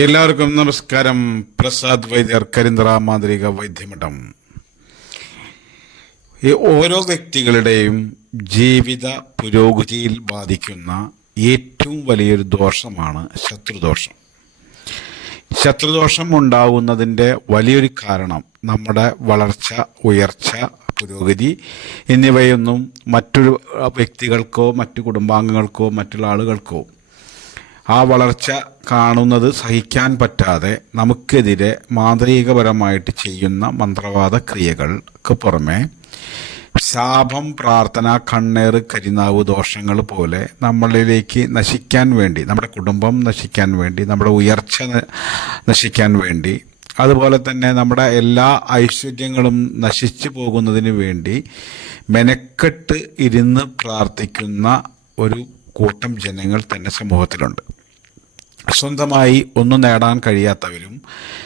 എല്ലാവർക്കും നമസ്കാരം. പ്രസാദ് വൈദ്യർ കരിന്തറ മാന്ത്രിക വൈദ്യമഠം. ഈ ഓരോ വ്യക്തികളുടെയും ജീവിത പുരോഗതിയിൽ ബാധിക്കുന്ന ഏറ്റവും വലിയൊരു ദോഷമാണ് ശത്രുദോഷം. ശത്രുദോഷം ഉണ്ടാകുന്നതിന്റെ വലിയൊരു കാരണം നമ്മുടെ വളർച്ച ഉയർച്ച പുരോഗതി എന്നിവയൊന്നും മറ്റൊരു വ്യക്തികൾക്കോ മറ്റു കുടുംബാംഗങ്ങൾക്കോ മറ്റുള്ള ആളുകൾക്കോ ആ വളർച്ച കാണുന്നത് സഹിക്കാൻ പറ്റാതെ നമുക്കെതിരെ മാന്ത്രികപരമായിട്ട് ചെയ്യുന്ന മന്ത്രവാദ ക്രിയകൾക്ക് പുറമെ ശാപം പ്രാർത്ഥന കണ്ണേറ് കരിനാവ് ദോഷങ്ങൾ പോലെ നമ്മളിലേക്ക് നശിക്കാൻ വേണ്ടി നമ്മുടെ കുടുംബം നശിക്കാൻ വേണ്ടി നമ്മുടെ ഉയർച്ച നശിക്കാൻ വേണ്ടി അതുപോലെ തന്നെ നമ്മുടെ എല്ലാ ഐശ്വര്യങ്ങളും നശിച്ചു പോകുന്നതിന് വേണ്ടി മെനക്കെട്ട് ഇരുന്ന് പ്രാർത്ഥിക്കുന്ന ഒരു കൂട്ടം ജനങ്ങൾ തന്നെ സമൂഹത്തിലുണ്ട്. സ്വന്തമായി ഒന്നും നേടാൻ കഴിയാത്തവരും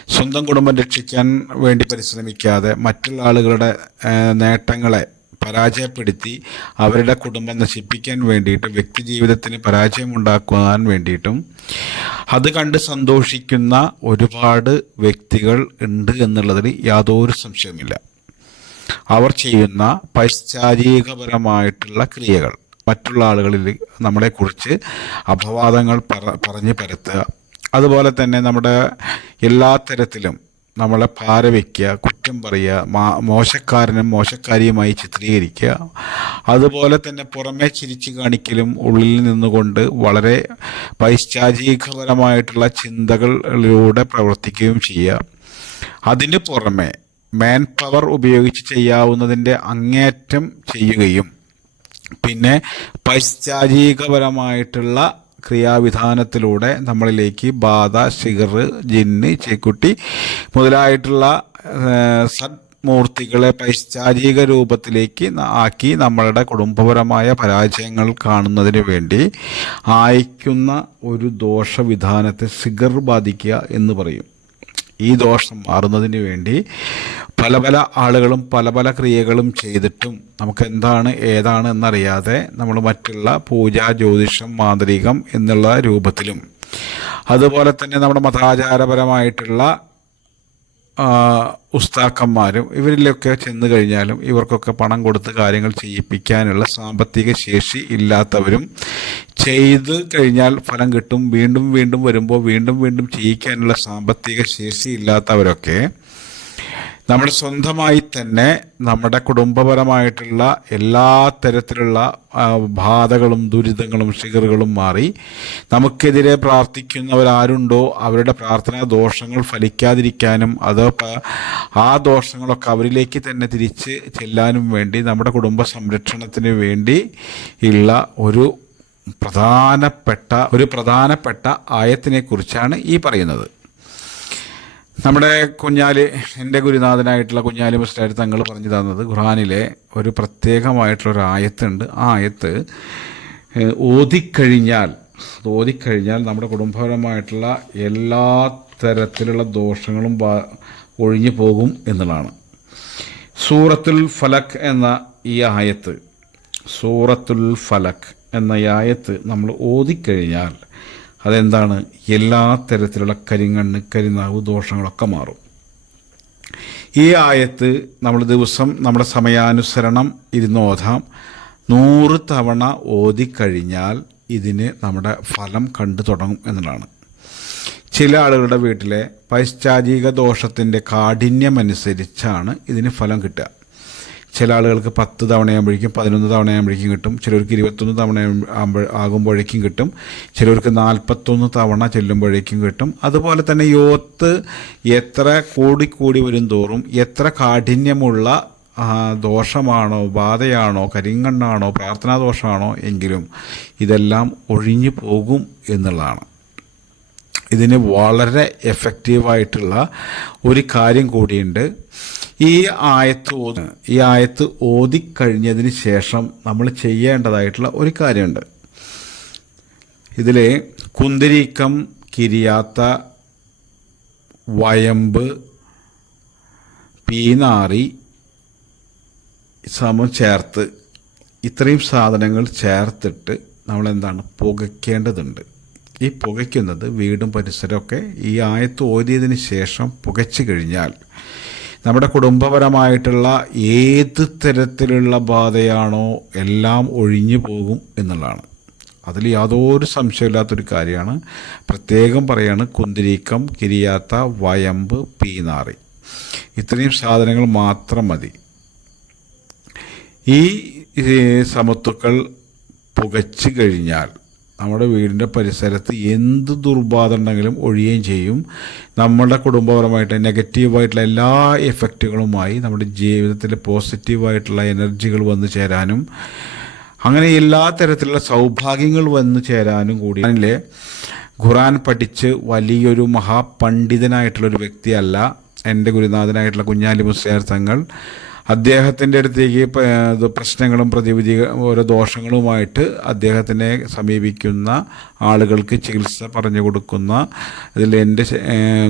സ്വന്തം കുടുംബം രക്ഷിക്കാൻ വേണ്ടി പരിശ്രമിക്കാതെ മറ്റുള്ള ആളുകളുടെ നേട്ടങ്ങളെ പരാജയപ്പെടുത്തി അവരുടെ കുടുംബം നശിപ്പിക്കാൻ വേണ്ടിയിട്ട് വ്യക്തി ജീവിതത്തിന് പരാജയമുണ്ടാക്കുവാൻ വേണ്ടിയിട്ടും അത് കണ്ട് സന്തോഷിക്കുന്ന ഒരുപാട് വ്യക്തികൾ ഉണ്ട് എന്നുള്ളതിൽ യാതൊരു സംശയവുമില്ല. അവർ ചെയ്യുന്ന പൈശാചികപരമായിട്ടുള്ള ക്രിയകൾ. മറ്റുള്ള ആളുകളിൽ നമ്മളെക്കുറിച്ച് അപവാദങ്ങൾ പറ പറഞ്ഞ് പരത്തുക. അതുപോലെ തന്നെ നമ്മുടെ എല്ലാ തരത്തിലും നമ്മളെ പാരവയ്ക്കുക കുറ്റം പറയുക മാ മോശക്കാരനും മോശക്കാരിയുമായി ചിത്രീകരിക്കുക. അതുപോലെ തന്നെ പുറമെ ചിരിച്ചു കാണിക്കലും ഉള്ളിൽ നിന്നുകൊണ്ട് വളരെ പൈശാചികപരമായിട്ടുള്ള ചിന്തകളിലൂടെ പ്രവർത്തിക്കുകയും ചെയ്യുക. അതിന് പുറമെ മാൻ പവർ ഉപയോഗിച്ച് ചെയ്യാവുന്നതിന്റെ അങ്ങേയറ്റം ചെയ്യുകയും പിന്നെ പൈശാചികപരമായിട്ടുള്ള ക്രിയാവിധാനത്തിലൂടെ നമ്മളിലേക്ക് ബാധ ഷിഗർ ജിന്ന് ചേക്കുട്ടി മുതലായിട്ടുള്ള സത് മൂർത്തികളെ പൈശാചിക രൂപത്തിലേക്ക് ആക്കി നമ്മളുടെ കുടുംബപരമായ പരാജയങ്ങൾ കാണുന്നതിന് വേണ്ടി അയക്കുന്ന ഒരു ദോഷവിധാനത്തെ ഷിഗർ ബാധിക്കുക എന്ന് പറയും. ഈ ദോഷം മാറുന്നതിന് വേണ്ടി പല പല ആളുകളും പല പല ക്രിയകളും ചെയ്തിട്ടും നമുക്ക് എന്താണ് ഏതാണ് എന്നറിയാതെ നമ്മൾ മറ്റുള്ള പൂജ ജ്യോതിഷം മാന്ത്രികം എന്നുള്ള രൂപത്തിലും. അതുപോലെ തന്നെ നമ്മുടെ മതാചാരപരമായിട്ടുള്ള ഉസ്താക്കന്മാരും ഇവരിലൊക്കെ ചെന്ന് കഴിഞ്ഞാലും ഇവർക്കൊക്കെ പണം കൊടുത്ത് കാര്യങ്ങൾ ചെയ്യിപ്പിക്കാനുള്ള സാമ്പത്തിക ശേഷി ഇല്ലാത്തവരും ചെയ്ത് കഴിഞ്ഞാൽ ഫലം കിട്ടും. വീണ്ടും വീണ്ടും വരുമ്പോൾ വീണ്ടും വീണ്ടും ചെയ്യിക്കാനുള്ള സാമ്പത്തിക ശേഷി ഇല്ലാത്തവരൊക്കെ നമ്മുടെ സ്വന്തമായി തന്നെ നമ്മുടെ കുടുംബപരമായിട്ടുള്ള എല്ലാ തരത്തിലുള്ള ബാധകളും ദുരിതങ്ങളും ഷിഗറുകളും മാറി നമുക്കെതിരെ പ്രാർത്ഥിക്കുന്നവരാരുണ്ടോ അവരുടെ പ്രാർത്ഥനാ ദോഷങ്ങൾ ഫലിക്കാതിരിക്കാനും അത് ആ ദോഷങ്ങളൊക്കെ അവരിലേക്ക് തന്നെ തിരിച്ച് ചെല്ലാനും വേണ്ടി നമ്മുടെ കുടുംബ സംരക്ഷണത്തിന് വേണ്ടി ഉള്ള ഒരു പ്രധാനപ്പെട്ട ഒരു പ്രധാനപ്പെട്ട ആയത്തിനെ കുറിച്ചാണ് ഈ പറയുന്നത്. നമ്മുടെ കുഞ്ഞാലി എന്റെ ഗുരുനാഥനായിട്ടുള്ള കുഞ്ഞാലി മുസ്റ്റാർ തങ്ങൾ പറഞ്ഞു തന്നത് ഖുറാനിലെ ഒരു പ്രത്യേകമായിട്ടുള്ള ഒരു ആയത്തുണ്ട്. ആ ആയത്ത് ഓതിക്കഴിഞ്ഞാൽ ഓതിക്കഴിഞ്ഞാൽ നമ്മുടെ കുടുംബപരമായിട്ടുള്ള എല്ലാ തരത്തിലുള്ള ദോഷങ്ങളും ഒഴിഞ്ഞു പോകും എന്നുള്ളതാണ്. സൂറത്തുൽ ഫലക് എന്ന ഈ ആയത്ത് സൂറത്തുൽ ഫലക് എന്ന ഈ ആയത്ത് നമ്മൾ ഓതിക്കഴിഞ്ഞാൽ അതെന്താണ്? എല്ലാ തരത്തിലുള്ള കരിങ്ങണ്ണ് കരിനാവ് ദോഷങ്ങളൊക്കെ മാറും. ഈ ആയത്ത് നമ്മൾ ദിവസം നമ്മുടെ സമയാനുസരണം ഇരുന്ന് ഓതാം. നൂറ് തവണ ഓതിക്കഴിഞ്ഞാൽ ഇതിന് നമ്മുടെ ഫലം കണ്ടു തുടങ്ങും എന്നതാണ് ചില ആളുകളുടെ വീട്ടിലെ പൈശ്ചാചിക ദോഷത്തിന്റെ കാഠിന്യമനുസരിച്ചാണ് ഇതിന് ഫലം കിട്ടുക. ചില ആളുകൾക്ക് പത്ത് തവണയാകുമ്പോഴേക്കും പതിനൊന്ന് തവണയാകുമ്പോഴേക്കും കിട്ടും. ചിലർക്ക് ഇരുപത്തൊന്ന് തവണ ആകുമ്പോഴേക്കും കിട്ടും. ചിലർക്ക് നാൽപ്പത്തൊന്ന് തവണ ചെല്ലുമ്പോഴേക്കും കിട്ടും. അതുപോലെ തന്നെ യോത്ത് എത്ര കൂടിക്കൂടി വരും തോറും എത്ര കാഠിന്യമുള്ള ദോഷമാണോ ബാധയാണോ കരിങ്കണ്ണാണോ പ്രാർത്ഥനാ ദോഷമാണോ എങ്കിലും ഇതെല്ലാം ഒഴിഞ്ഞു പോകും എന്നുള്ളതാണ്. ഇതിന് വളരെ എഫക്റ്റീവായിട്ടുള്ള ഒരു കാര്യം കൂടിയുണ്ട്. ഈ ആയത്ത് ഓതി ഈ ആയത്ത് ഓതിക്കഴിഞ്ഞതിന് ശേഷം നമ്മൾ ചെയ്യേണ്ടതായിട്ടുള്ള ഒരു കാര്യമുണ്ട്. ഇതിൽ കുന്തിരീക്കം കിരിയാത്ത വയമ്പ് പീനാറി സമം ചേർത്ത് ഇത്രയും സാധനങ്ങൾ ചേർത്തിട്ട് നമ്മൾ എന്താണ് പുകയ്ക്കേണ്ടതുണ്ട്. ഈ പുകയ്ക്കുന്നത് വീടും പരിസരമൊക്കെ ഈ ആയത്ത് ഓതിയതിന് ശേഷം പുകച്ചു കഴിഞ്ഞാൽ നമ്മുടെ കുടുംബപരമായിട്ടുള്ള ഏത് തരത്തിലുള്ള ബാധയാണോ എല്ലാം ഒഴിഞ്ഞു പോകും എന്നുള്ളതാണ്. അതിൽ യാതൊരു സംശയമില്ലാത്തൊരു കാര്യമാണ്. പ്രത്യേകം പറയാണ് കുന്തിരീക്കം കിരിയാത്ത വയമ്പ് പീനാറി. ഇത്രയും സാധനങ്ങൾ മാത്രം മതി. ഈ സമത്വക്കൾ പുകച്ചു കഴിഞ്ഞാൽ നമ്മുടെ വീടിന്റെ പരിസരത്ത് എന്ത് ദുർബാധ ഉണ്ടെങ്കിലും ഒഴിയുകയും ചെയ്യും. നമ്മുടെ കുടുംബപരമായിട്ട് നെഗറ്റീവായിട്ടുള്ള എല്ലാ എഫക്റ്റുകളുമായി നമ്മുടെ ജീവിതത്തിൽ പോസിറ്റീവായിട്ടുള്ള എനർജികൾ വന്നു ചേരാനും അങ്ങനെ എല്ലാ തരത്തിലുള്ള സൗഭാഗ്യങ്ങൾ വന്നു ചേരാനും കൂടി. അതിലെ ഖുറാൻ പഠിച്ച് വലിയൊരു മഹാപണ്ഡിതനായിട്ടുള്ളൊരു വ്യക്തിയല്ല. എന്റെ ഗുരുനാഥനായിട്ടുള്ള കുഞ്ഞാലി മുസ്ലിയാർ തങ്ങൾ അദ്ദേഹത്തിന്റെ അടുത്തേക്ക് പ്രശ്നങ്ങളും പ്രതിവിധി ഓരോ ദോഷങ്ങളുമായിട്ട് അദ്ദേഹത്തിനെ സമീപിക്കുന്ന ആളുകൾക്ക് ചികിത്സ പറഞ്ഞു കൊടുക്കുന്ന ഇതിൽ എന്റെ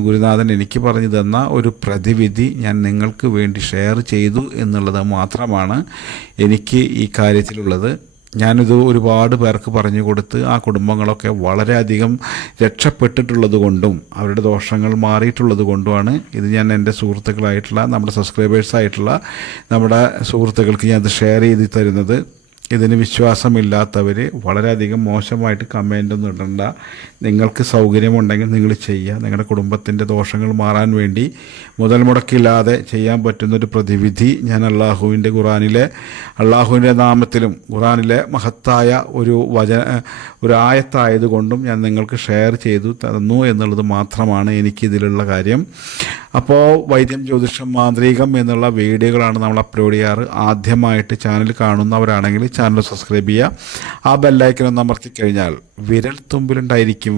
ഗുരുനാഥൻ എനിക്ക് പറഞ്ഞു തന്ന ഒരു പ്രതിവിധി ഞാൻ നിങ്ങൾക്ക് വേണ്ടി ഷെയർ ചെയ്തു എന്നുള്ളത് മാത്രമാണ് എനിക്ക് ഈ കാര്യത്തിലുള്ളത്. ഞാനിത് ഒരുപാട് പേർക്ക് പറഞ്ഞു കൊടുത്ത് ആ കുടുംബങ്ങളൊക്കെ വളരെയധികം രക്ഷപ്പെട്ടിട്ടുള്ളത് കൊണ്ടും അവരുടെ ദോഷങ്ങൾ മാറിയിട്ടുള്ളത് കൊണ്ടുമാണ് ഇത് ഞാൻ എന്റെ സുഹൃത്തുക്കളായിട്ടുള്ള നമ്മുടെ സബ്സ്ക്രൈബേഴ്സായിട്ടുള്ള നമ്മുടെ സുഹൃത്തുക്കൾക്ക് ഞാൻ ഇത് ഷെയർ ചെയ്ത് തരുന്നത്. ഇതിന് വിശ്വാസമില്ലാത്തവർ വളരെയധികം മോശമായിട്ട് കമന്റ് ഒന്നും ഇടണ്ട. നിങ്ങൾക്ക് സൗകര്യമുണ്ടെങ്കിൽ നിങ്ങൾ ചെയ്യുക. നിങ്ങളുടെ കുടുംബത്തിന്റെ ദോഷങ്ങൾ മാറാൻ വേണ്ടി മുതൽ മുടക്കില്ലാതെ ചെയ്യാൻ പറ്റുന്നൊരു പ്രതിവിധി ഞാൻ അള്ളാഹുവിന്റെ ഖുറാനിലെ അള്ളാഹുവിന്റെ നാമത്തിലും ഖുറാനിലെ മഹത്തായ ഒരു വചന ഒരു ആയത്തായതുകൊണ്ടും ഞാൻ നിങ്ങൾക്ക് ഷെയർ ചെയ്തു തന്നു എന്നുള്ളത് മാത്രമാണ് എനിക്കിതിലുള്ള കാര്യം. അപ്പോൾ വൈദ്യം ജ്യോതിഷം മാന്ത്രികം എന്നുള്ള വീഡിയോകളാണ് നമ്മൾ അപ്ലോഡ് ചെയ്യാറ്. ആദ്യമായിട്ട് ചാനൽ കാണുന്നവരാണെങ്കിൽ ചാനൽ സബ്സ്ക്രൈബ് ചെയ്യുക. ആ ബെല്ലൈക്കൺ ഒന്ന് അമർത്തി കഴിഞ്ഞാൽ വിരൽ തുമ്പിലുണ്ടായിരിക്കും